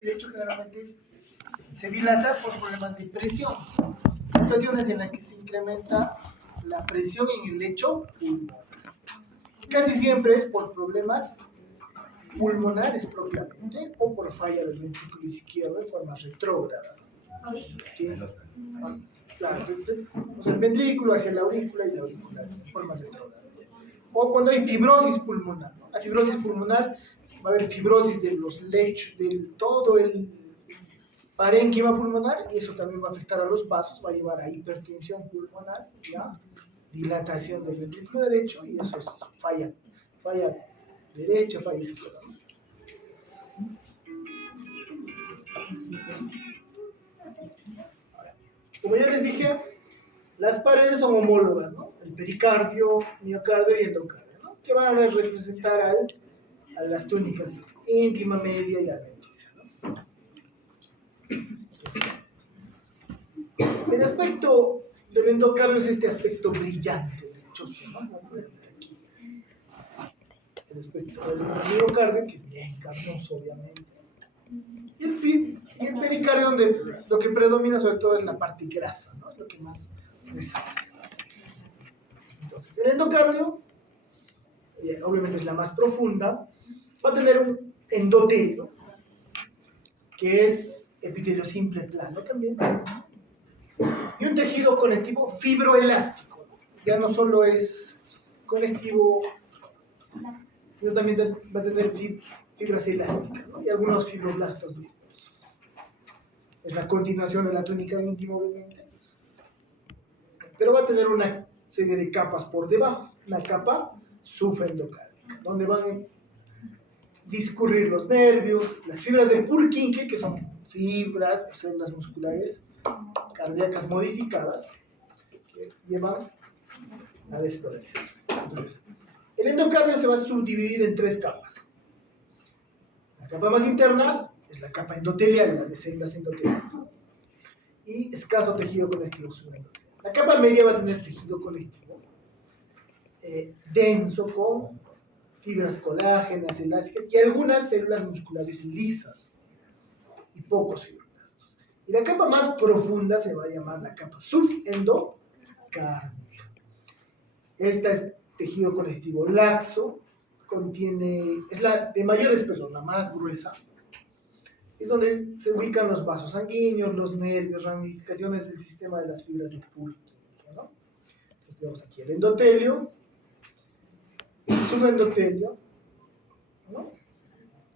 derecho generalmente se dilata por problemas de presión. Situaciones en las que se incrementa la presión en el lecho pulmonar. Casi siempre es por problemas pulmonares propiamente o por falla del ventrículo izquierdo en forma retrógrada. Claro, o sea, el ventrículo hacia la aurícula y la aurícula en forma retrógrada. O cuando hay fibrosis pulmonar, ¿no? La fibrosis pulmonar, va a haber fibrosis de los lechos, de todo el parénquima pulmonar, y eso también va a afectar a los vasos, va a llevar a hipertensión pulmonar, ¿ya? Dilatación del ventrículo derecho, y eso es falla derecha, falla izquierda. Como ya les dije, las paredes son homólogas, ¿no? El pericardio, miocardio y endocardio, ¿no? Que van a representar a las túnicas íntima, media y adventicia, ¿no? Entonces, el aspecto del endocardio es este aspecto brillante, lechoso, ¿no? El aspecto del miocardio, que es bien carnoso, obviamente. Y el pericardio, donde lo que predomina sobre todo es la parte grasa, ¿no? Es lo que más resalta. Entonces, el endocardio, obviamente es la más profunda, va a tener un endotelio, que es epitelio simple plano también, y un tejido conectivo fibroelástico. Ya no solo es conectivo, sino también va a tener fibras elásticas, ¿no? Y algunos fibroblastos dispersos. Es la continuación de la túnica íntima, obviamente, pero va a tener una serie de capas por debajo, una capa subendocárdica, donde van a discurrir los nervios, las fibras de Purkinje, que son fibras o células musculares cardíacas modificadas, que llevan a despolarización. Entonces, el endocardio se va a subdividir en tres capas. La capa más interna es la capa endotelial, la de células endoteliales, y escaso tejido conectivo subendotelial. La capa media va a tener tejido conectivo denso con fibras colágenas, elásticas y algunas células musculares lisas y pocos fibroblastos. Y la capa más profunda se va a llamar la capa subendocárdica. Esta es tejido conectivo laxo, es la de mayor espesor, la más gruesa. Es donde se ubican los vasos sanguíneos, los nervios, ramificaciones del sistema de las fibras de Purkinje, ¿no? Entonces tenemos aquí el endotelio, el subendotelio, ¿no?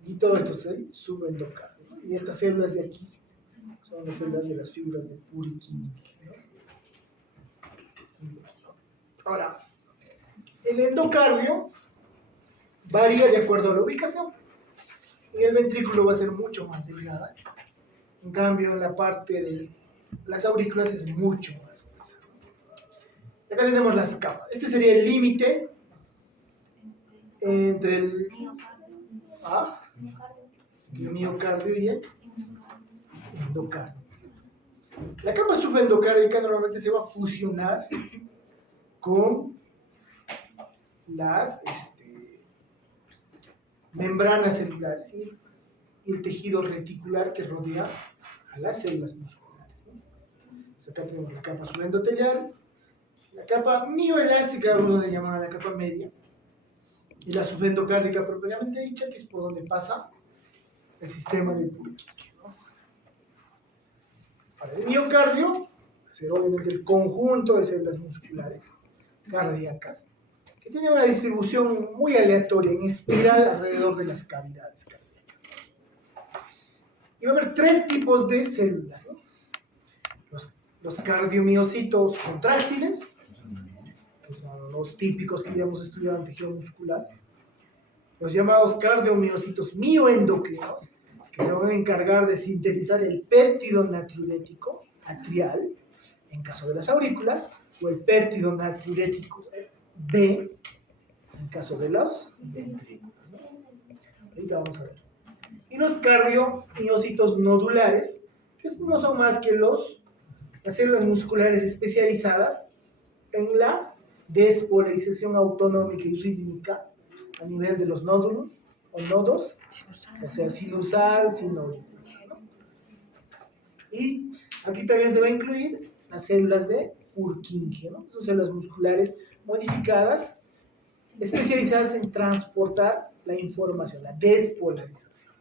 Y todo esto es el subendocardio, ¿no? Y estas células de aquí son las células de las fibras de Purkinje, ¿no? Ahora, el endocardio varía de acuerdo a la ubicación. En el ventrículo va a ser mucho más delgada. En cambio, en la parte de las aurículas es mucho más gruesa. Acá tenemos las capas. Este sería el límite entre el miocardio y el endocardio. La capa subendocárdica normalmente se va a fusionar con las membranas celulares y el tejido reticular que rodea a las células musculares, ¿no? Entonces acá tenemos la capa subendotelial, la capa mioelástica, algunos le llaman la capa media, y la subendocárdica propiamente dicha, que es por donde pasa el sistema de Purkinje, ¿no? Para el miocardio, va a ser obviamente el conjunto de células musculares cardíacas, que tiene una distribución muy aleatoria, en espiral alrededor de las cavidades cardíacas. Y va a haber tres tipos de células, ¿no? Los cardiomiocitos contráctiles, que son los típicos que ya hemos estudiado en tejido muscular. Los llamados cardiomiocitos mioendocrinos, que se van a encargar de sintetizar el péptido natriurético atrial, en caso de las aurículas, o el péptido natriurético B, en caso de los ventrículos, ¿no? Ahorita vamos a ver. Y los cardiomiocitos nodulares, que no son más que las células musculares especializadas en la despolarización autonómica y rítmica a nivel de los nódulos o nodos, ya sea sinusal, sinoauricular. Y aquí también se va a incluir las células de Purkinje, ¿no? Son células musculares modificadas, especializadas en transportar la información, la despolarización.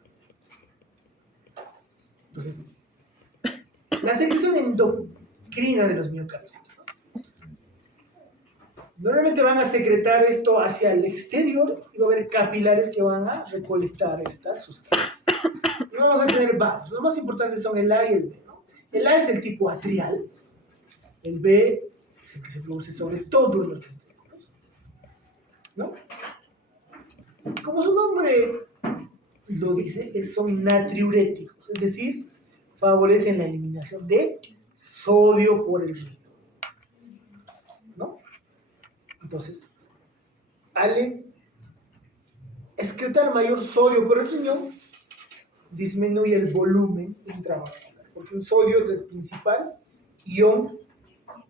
Entonces, la secreción endocrina de los miocardiocitos, ¿no? Normalmente van a secretar esto hacia el exterior y va a haber capilares que van a recolectar estas sustancias. Y vamos a tener varios. Los más importantes son el A y el B, ¿no? El A es el tipo atrial, el B es el que se produce sobre todo en los ventrículos, ¿no? Como su nombre lo dice, son natriuréticos, es decir, favorecen la eliminación de sodio por el riñón, ¿no? Entonces, al excretar mayor sodio por el riñón, disminuye el volumen intravascular, porque el sodio es el principal ion,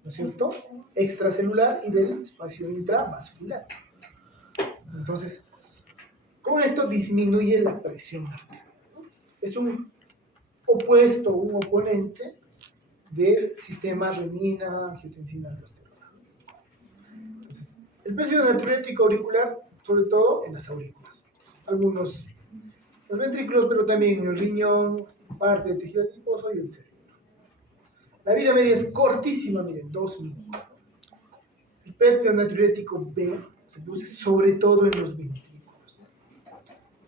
¿no es cierto?, extracelular y del espacio intravascular. Entonces, con esto disminuye la presión arterial, ¿no? Es un opuesto, un oponente del sistema renina, angiotensina, aldosterona. Entonces, el pérsido natriurético auricular, sobre todo en las aurículas. Algunos, los ventrículos, pero también en el riñón, parte del tejido adiposo y el cerebro. La vida media es cortísima, miren, 2 minutos. El pérsido natriurético B se produce sobre todo en los ventrículos, ¿no?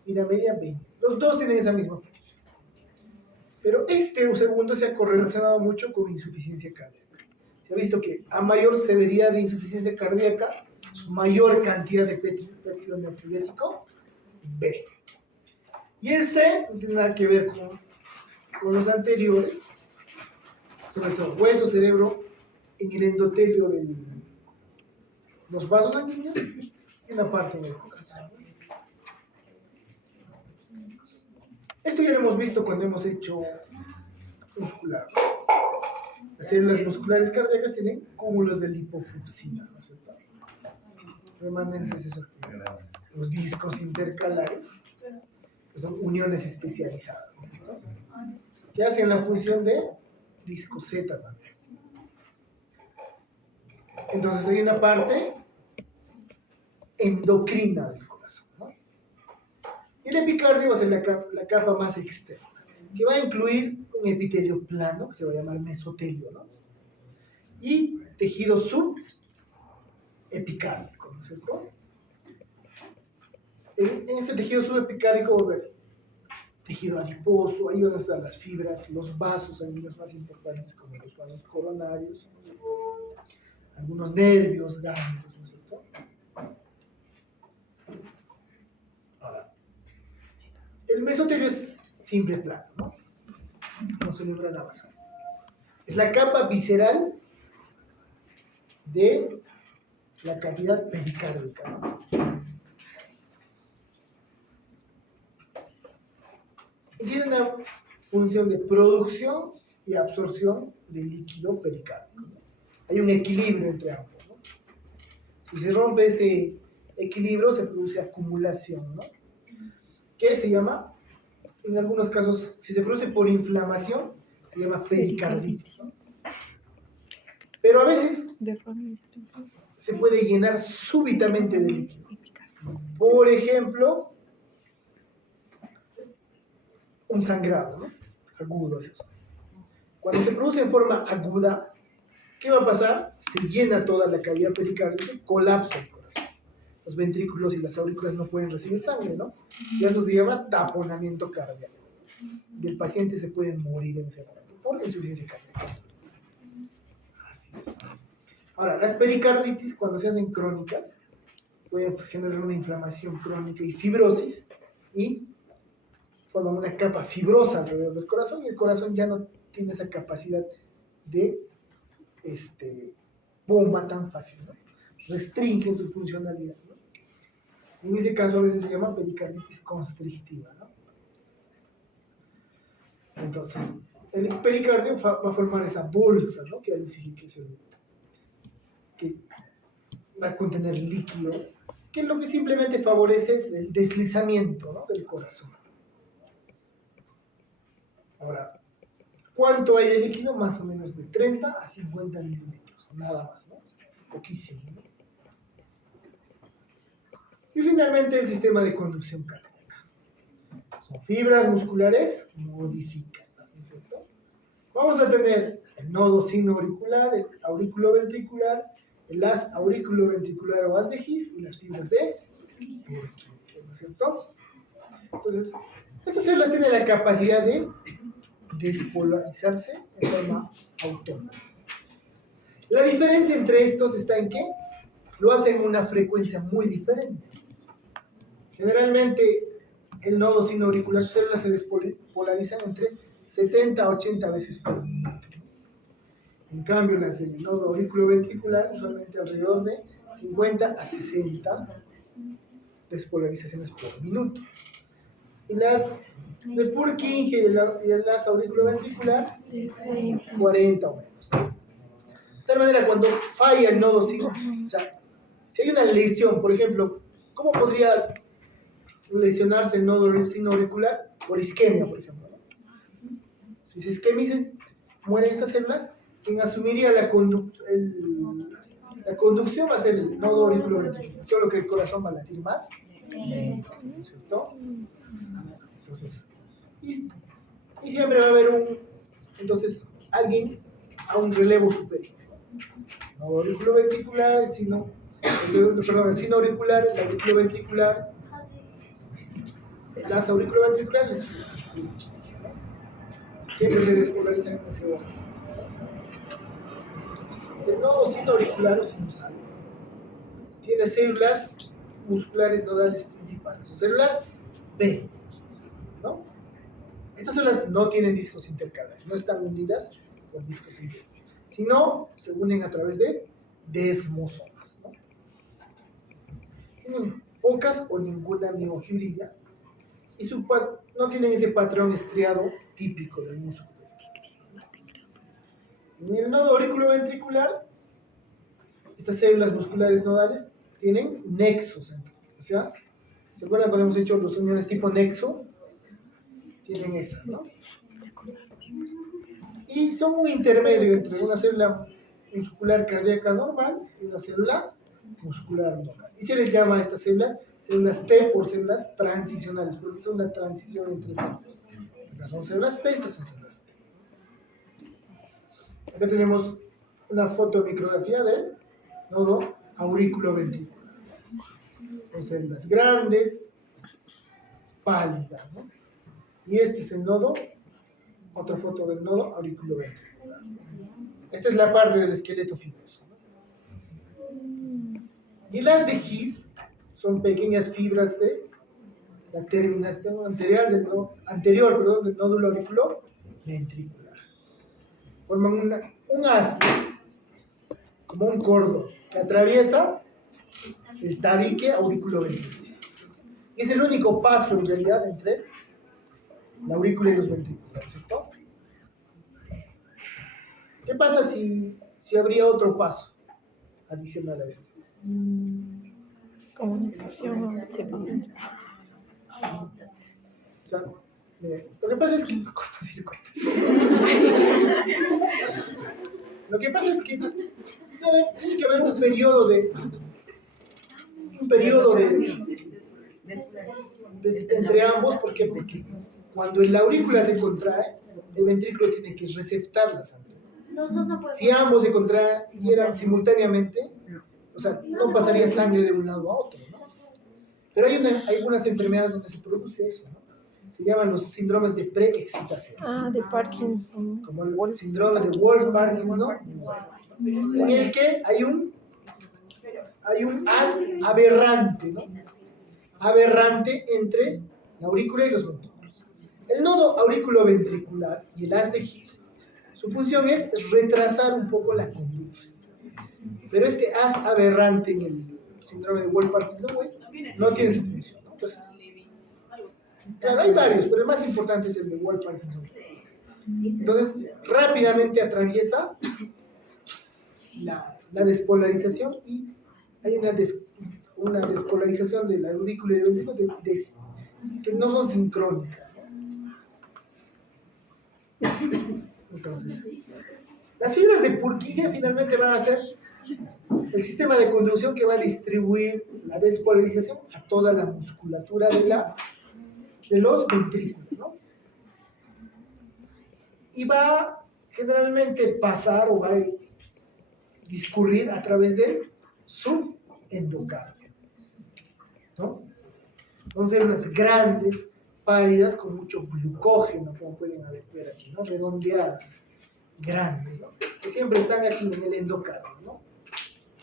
Vida media 20. Los dos tienen esa misma función. Pero este segundo se ha correlacionado mucho con insuficiencia cardíaca. Se ha visto que a mayor severidad de insuficiencia cardíaca, mayor cantidad de péptido natriurético B. Y el C no tiene nada que ver con los anteriores, sobre todo hueso, cerebro, en el endotelio de los vasos sanguíneos y en la parte del corazón. Esto ya lo hemos visto cuando hemos hecho muscular. Las células musculares cardíacas tienen cúmulos de lipofuscina, ¿no es cierto? Remanentes eso activan. Los discos intercalares, que son uniones especializadas, ¿no?, que hacen la función de disco Z también. Entonces hay una parte endocrina del corazón, ¿no? Y el epicardio va a ser la capa más externa, que va a incluir un epitelio plano, que se va a llamar mesotelio, ¿no?, y tejido subepicárdico, ¿no es cierto? En este tejido subepicárdico va a haber tejido adiposo, ahí van a estar las fibras, los vasos sanguíneos más importantes, como los vasos coronarios, algunos nervios, ganglios, ¿no es cierto? Ahora, el mesotelio es simple plano, ¿no? No se logra nada más. Es la capa visceral de la cavidad pericárdica, ¿no? Y tiene una función de producción y absorción de líquido pericárdico, ¿no? Hay un equilibrio entre ambos, ¿no? Si se rompe ese equilibrio, se produce acumulación, ¿no?, que se llama, en algunos casos, si se produce por inflamación, se llama pericarditis, ¿no? Pero a veces se puede llenar súbitamente de líquido. Por ejemplo, un sangrado, ¿no?, agudo es eso. Cuando se produce en forma aguda, ¿qué va a pasar? Se llena toda la cavidad pericárdica, colapsa el corazón. Los ventrículos y las aurículas no pueden recibir sangre, ¿no? Y eso se llama taponamiento cardíaco. Y el paciente se puede morir en ese momento por insuficiencia cardíaca. Así es. Ahora, las pericarditis, cuando se hacen crónicas, pueden generar una inflamación crónica y fibrosis, y forman una capa fibrosa alrededor del corazón, y el corazón ya no tiene esa capacidad de bomba tan fácil, ¿no? Restringen su funcionalidad, ¿no? En ese caso a veces se llama pericarditis constrictiva, ¿no? Entonces, el pericardio va a formar esa bolsa, ¿no?, que ya les dije que va a contener líquido, que lo que simplemente favorece es el deslizamiento, ¿no?, del corazón. Ahora, ¿Cuánto hay de líquido? Más o menos de 30 a 50 mililitros, nada más, ¿no? Poquísimo, ¿no? Y finalmente el sistema de conducción cardíaca. Son fibras musculares modificadas, ¿no es cierto? Vamos a tener el nodo sinoauricular, el aurículo-ventricular, el haz aurículo-ventricular o haz de His y las fibras de Purkinje, ¿no es cierto? Entonces, estas células tienen la capacidad de despolarizarse en forma autónoma. La diferencia entre estos está en que lo hacen a una frecuencia muy diferente. Generalmente, el nodo sinoauricular, sus células se despolarizan entre 70 a 80 veces por minuto. En cambio, las del nodo auriculoventricular, usualmente alrededor de 50 a 60 despolarizaciones por minuto. Y las de Purkinje y el haz auriculoventricular, 40 o menos. De tal manera, cuando falla el nodo sino, o sea, si hay una lesión, por ejemplo, ¿cómo podría lesionarse el nodo sinoauricular? Por isquemia, por ejemplo, ¿no? Si se isquemiza, mueren estas células, quien asumiría la conducción va a ser el nodo auriculoventricular, solo que el corazón va a latir más lento, ¿no es cierto? Entonces, y siempre va a haber alguien a un relevo superior. Nodo auriculoventricular, el sino auricular, el auriculoventricular, el haz auriculoventricular, el siempre se despolarizan en ese orden. El nodo sinoauricular o sinusal tiene células musculares nodales principales, o células B, ¿no? Estas células no tienen discos intercalares, no están unidas por discos intercalares, sino se unen a través de desmosomas, ¿no? Tienen pocas o ninguna miofibrila y no tienen ese patrón estriado típico del músculo. En el nodo auriculoventricular, estas células musculares nodales tienen nexos. O sea, ¿se acuerdan cuando hemos hecho los uniones tipo nexo? Tienen esas, ¿no? Y son un intermedio entre una célula muscular cardíaca normal y una célula muscular normal. Y se les llama a estas células T por células transicionales, porque son una transición entre estas dos. Acá son células P, estas son células T. Acá tenemos una fotomicrografía del nodo auriculoventricular. Son células grandes, pálidas, ¿no? Y este es el nodo, otra foto del nodo auriculoventricular. Esta es la parte del esqueleto fibroso, ¿no? Y las de His son pequeñas fibras de la terminación anterior del nódulo auriculoventricular. Forman un haz, como un cordón, que atraviesa el tabique auriculoventricular. Y es el único paso, en realidad, entre la aurícula y los ventriculares, ¿cierto? ¿Qué pasa si habría otro paso adicional a este? Comunicación. O sea, lo que pasa es que cortocircuito. Lo que pasa es que tiene que haber un periodo entre ambos. ¿Por qué? Porque cuando la aurícula se contrae, el ventrículo tiene que receptar la sangre. Si ambos se contrayeran simultáneamente, o sea, no pasaría sangre de un lado a otro, ¿no? Pero hay algunas enfermedades donde se produce eso, ¿no? Se llaman los síndromes de preexcitación. De Parkinson. Como el síndrome de Wolff-Parkinson, en el que hay un haz aberrante, ¿no? Aberrante entre la aurícula y los ventrículos. El nodo auriculoventricular y el haz de His, su función es retrasar un poco la conducción. Pero este haz aberrante en el síndrome de Wolff-Parkinson no tiene esa función, ¿no? Entonces, claro, hay varios, pero el más importante es el de Wolff-Parkinson. Entonces, rápidamente atraviesa la despolarización y hay una despolarización de la aurícula y el ventrículo que no son sincrónicas, ¿no? Entonces, las fibras de Purkinje finalmente van a ser el sistema de conducción que va a distribuir la despolarización a toda la musculatura de los ventrículos, ¿no? Y va generalmente pasar o va a discurrir a través del subendocardio, ¿no? Son células grandes, pálidas, con mucho glucógeno, como pueden ver aquí, ¿no? Redondeadas, grandes, ¿no? Que siempre están aquí en el endocardio, ¿no?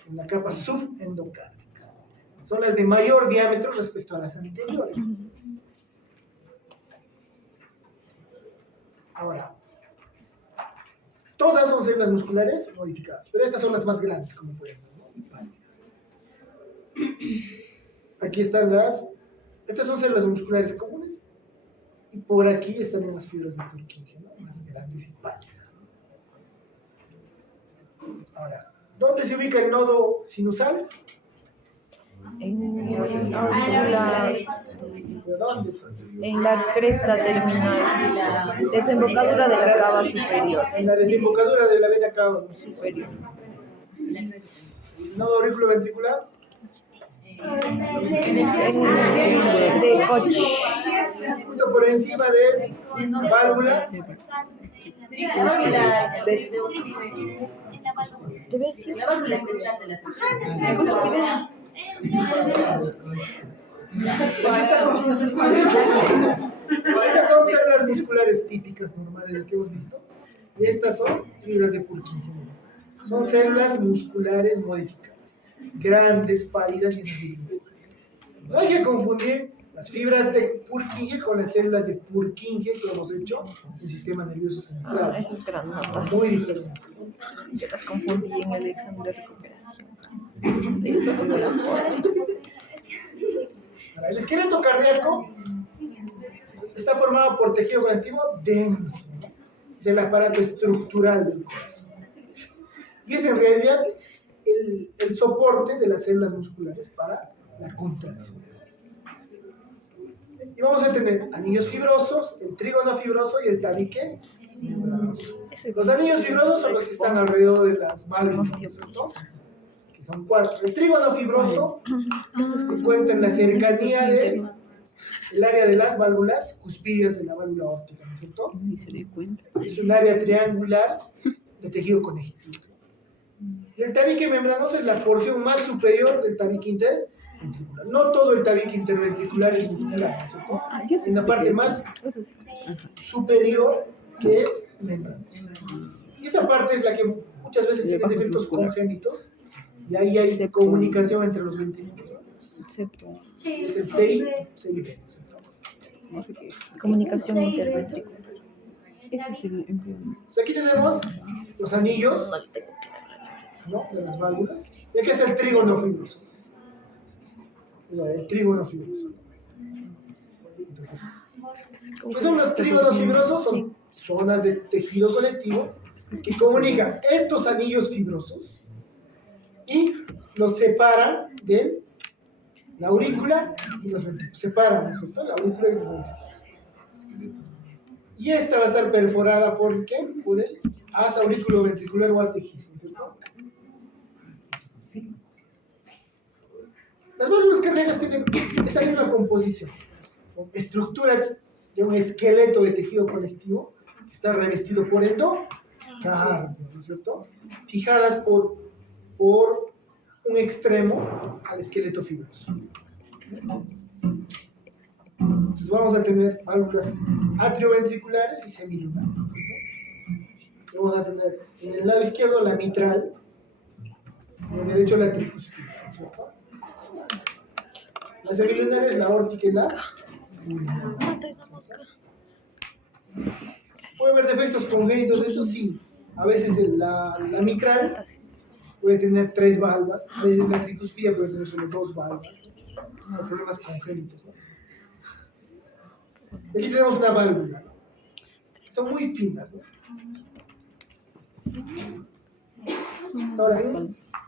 En la capa subendocárdica. Son las de mayor diámetro respecto a las anteriores. Ahora, todas son células musculares modificadas, pero estas son las más grandes, como pueden ver, ¿no? Y pálidas. Aquí están estas son células musculares comunes, y por aquí están las fibras de Purkinje, ¿no? Más grandes y pálidas, ¿no? Ahora, ¿dónde se ubica el nodo sinusal? En la cresta terminal, desembocadura de la cava superior. En la desembocadura de la vena cava superior. ¿El nodo auriculoventricular? De Koch. Justo por encima de válvula. Debe ser. Estas son células musculares típicas normales que hemos visto, y estas son fibras de Purkinje. Son células musculares modificadas, grandes, pálidas y sensibles. No hay que confundir las fibras de Purkinje con las células de Purkinje que hemos hecho en el sistema nervioso central. Esas granotas. Muy diferentes. Yo las confundí en el examen de recuperación. Ahora, el esqueleto cardíaco está formado por tejido conectivo denso, ¿no? Es el aparato estructural del corazón. Y es en realidad el soporte de las células musculares para la contracción. Y vamos a tener anillos fibrosos, el trígono fibroso y el tabique membranoso. Los anillos fibrosos son los que están alrededor de las válvulas, ¿cierto? Que son 4. El trígono fibroso se encuentra en la cercanía del área de las válvulas cuspídeas de la válvula aórtica, ¿no es cierto? Es un área triangular de tejido conectivo. Y el tabique membranoso es la porción más superior del tabique interventricular. No todo el tabique interventricular es muscular, ¿no es cierto? Es una parte más superior que es membranosa. Y esta parte es la que muchas veces tiene defectos congénitos, y ahí hay comunicación entre los ventrículos. Es el CI y B, ¿no es cierto? Comunicación interventricular. Pues aquí tenemos los anillos, ¿no?, de las válvulas, y aquí está el trígono fibroso. El trígono fibroso. Entonces, ¿qué son los trígonos fibrosos? Son zonas de tejido conectivo que comunican estos anillos fibrosos y los separan de la aurícula y los ventrículos. Separan, ¿no es cierto?, la aurícula y los ventrículos. Y esta va a estar perforada ¿por qué? Por el haz auriculoventricular o haz de His, ¿no es cierto? Las válvulas cardíacas tienen esa misma composición. Son estructuras de un esqueleto de tejido conectivo que está revestido por endocardio, ¿no es cierto? Fijadas por un extremo al esqueleto fibroso. Entonces vamos a tener válvulas atrioventriculares y semilunares, ¿no? Vamos a tener en el lado izquierdo la mitral, en el derecho la tricuspide, ¿no es cierto? Las semilunares, la aórtica y la pulmonar. ¿Puede haber defectos congénitos? Esto sí. A veces la mitral puede tener 3 valvas, a veces la tricuspide puede tener solo 2 valvas. Hay problemas congénitos, ¿no? Aquí tenemos una válvula, ¿no? Son muy finas, ¿no? Ahora,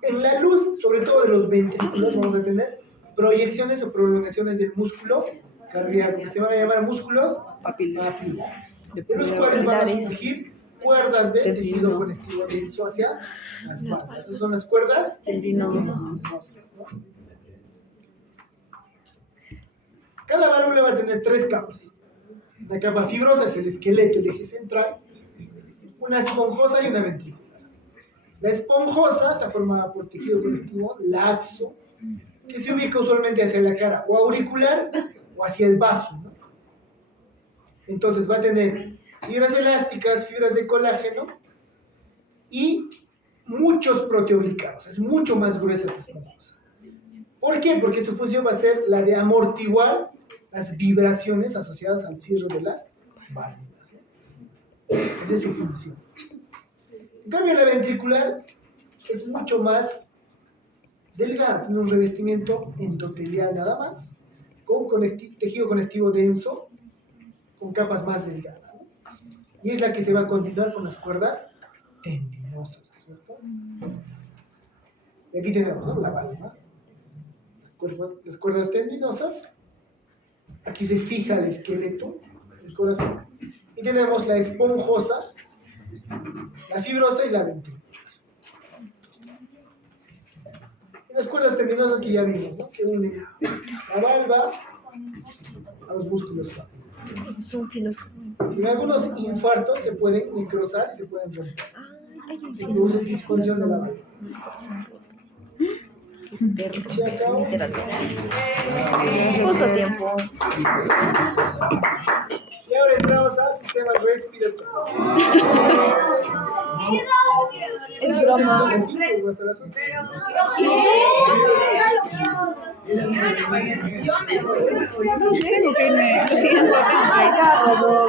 en la luz, sobre todo de los ventrículos, vamos a tener proyecciones o prolongaciones del músculo cardíaco, que se van a llamar músculos papilares, de los cuales van a surgir cuerdas del tejido conectivo denso hacia las válvulas. Esas son las cuerdas tendinosas, ¿no? Cada válvula va a tener 3 capas. La capa fibrosa es el esqueleto, el eje central, una esponjosa y una ventricular. La esponjosa está formada por tejido conectivo laxo, que se ubica usualmente hacia la cara o auricular o hacia el vaso, ¿no? Entonces va a tener fibras elásticas, fibras de colágeno y muchos proteoglicados. Es mucho más gruesa esta esponjosa. ¿Por qué? Porque su función va a ser la de amortiguar las vibraciones asociadas al cierre de las válvulas, ¿no? Esa es su función. En cambio, la ventricular es mucho más delgada, tiene un revestimiento endotelial nada más, con tejido conectivo denso, con capas más delgadas, ¿no? Y es la que se va a continuar con las cuerdas tendinosas, ¿cierto? Y aquí tenemos, ¿no?, la válvula, las cuerdas tendinosas. Aquí se fija el esqueleto, el corazón, y tenemos la esponjosa, la fibrosa y la ventricular. Y las cuerdas tendinosas que ya vimos, ¿no?, que unen la valva a los músculos clavos. Son finos. En algunos infartos se pueden necrosar y se pueden romper. Se produce disfunción de la valva. Justo a tiempo. Y ahora entramos al sistema respiratorio. Es broma. Son las 5 o hasta las 11. Tengo que irme. Lo siento, tengo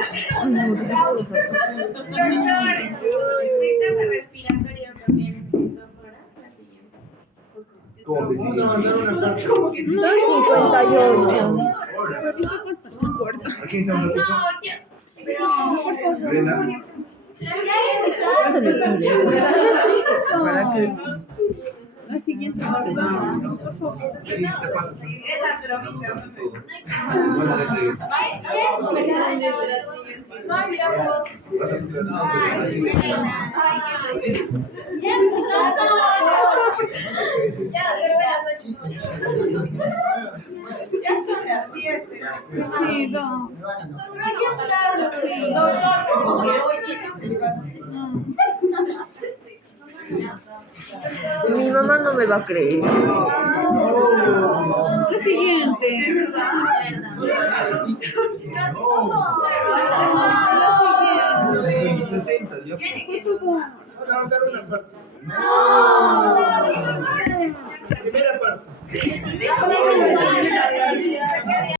Sistema respiratorio también en 2 horas, la siguiente. Vamos a avanzar una parte. Son 58. No importa. Aquí está un ratito. Brenda. Eso le pide. Para que la siguiente nos quedamos. Por favor. Sí, te pasas. Esas bromitas. Buena leche. Ya son las 7. Sí, no. Mi mamá no me va a creer. La siguiente. Sí, 60, ya. Vamos a avanzar una parte. Primera parte.